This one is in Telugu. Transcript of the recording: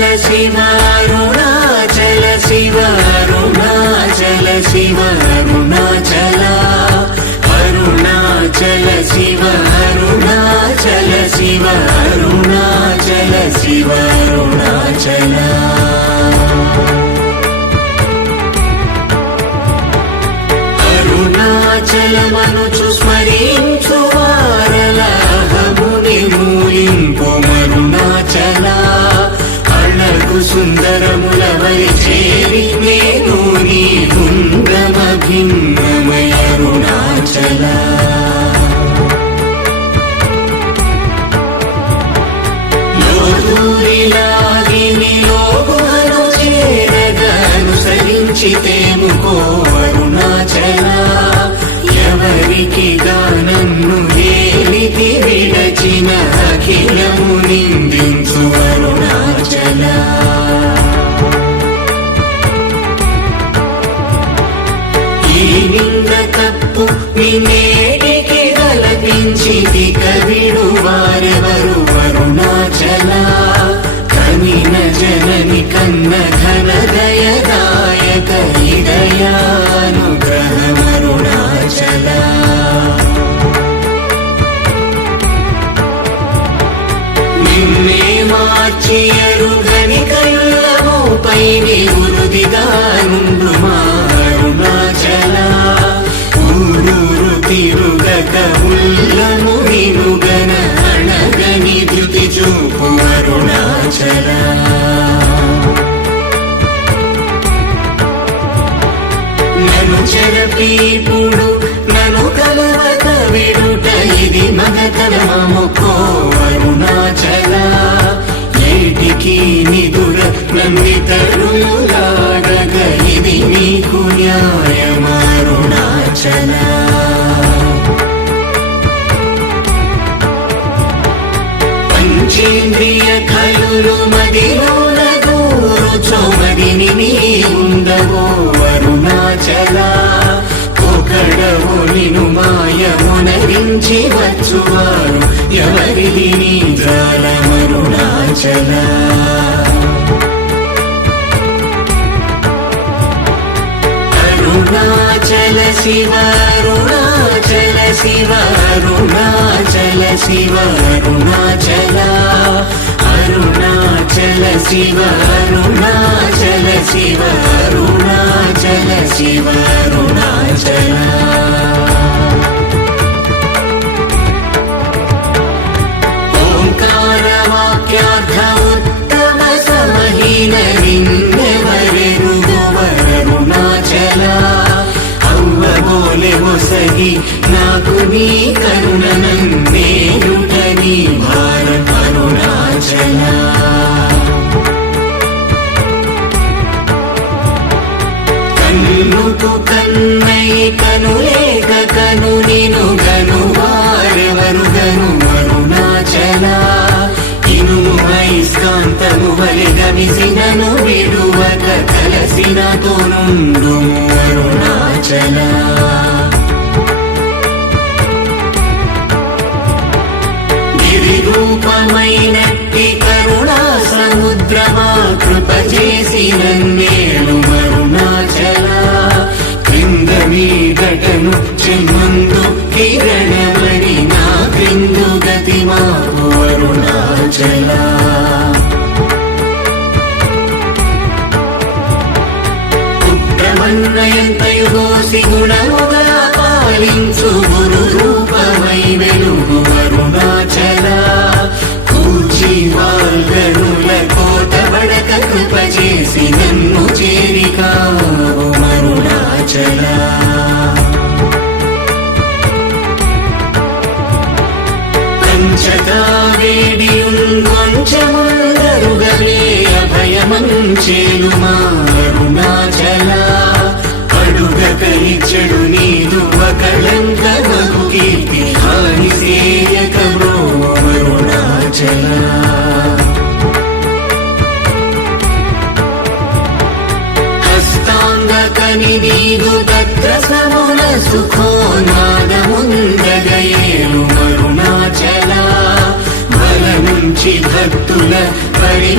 అరుణాచల శివ అరుణాచల శివ అరుణాచల శివ అరుణాచల అరుణాచల శివ అరుణాచల శివ అరుణాచల శివ అరుణాచల అరుణాచలమనుచు స్మరించు అణకు సుందరముల వరి చేరి నేను నీ గుండ్రమ భిన్నమయ అరుణాచల. లోదూరిలాగిని లోగుహను చేరగా అనుసరించితే తప్పు నిన్నేటికి గలపించి కవిడు వారెవరు? అరుణాచల కమిన జనని కన్న ఘన దయదాయక హృదయా. చెరపీపుడు నను కలవక విడుట ఇది మగ కలమముకో అరుణాచల ఏటికి నిదుర నందితరులాడగ ఇది నీకు న్యాయమారుణాచల పంచేంద్రియ కలులు ఒకడవు నిను మాయమునరించి వచ్చువారు ఎవరిది నీ జాలమరుణాచల అరుణాచల శివ అరుణాచల శివ అరుణాచల శివ అరుణాచల. అరుణాచల శివ అరుణాచల శివ అరుణాచల శివ అరుణ కనులేక కను నేను గను వారెవరు గను అరుణాచల ఇనుము ఐస్కాంతము వలె గమిసినను విడువక కలసినతో నుండు అరుణాచల రూపమైనట్టి కరుణా సముద్రమా కృప చేసి పుత్రమన్నయంతయుగోసి గుణముగా పాలించు గురు రూపమై వెలుగు అరుణాచల కూచి వాల్గనుల కోట బడక కృప చేసి నన్ను చేరికావు మరుణాచల. కొంచెము వేడియుంగొంచముందరుగవే అభయమం మారుణాచల సమున సుఖోన్మాదముందగయేలు మరుణాచల బల నుంచి భక్తుల పరి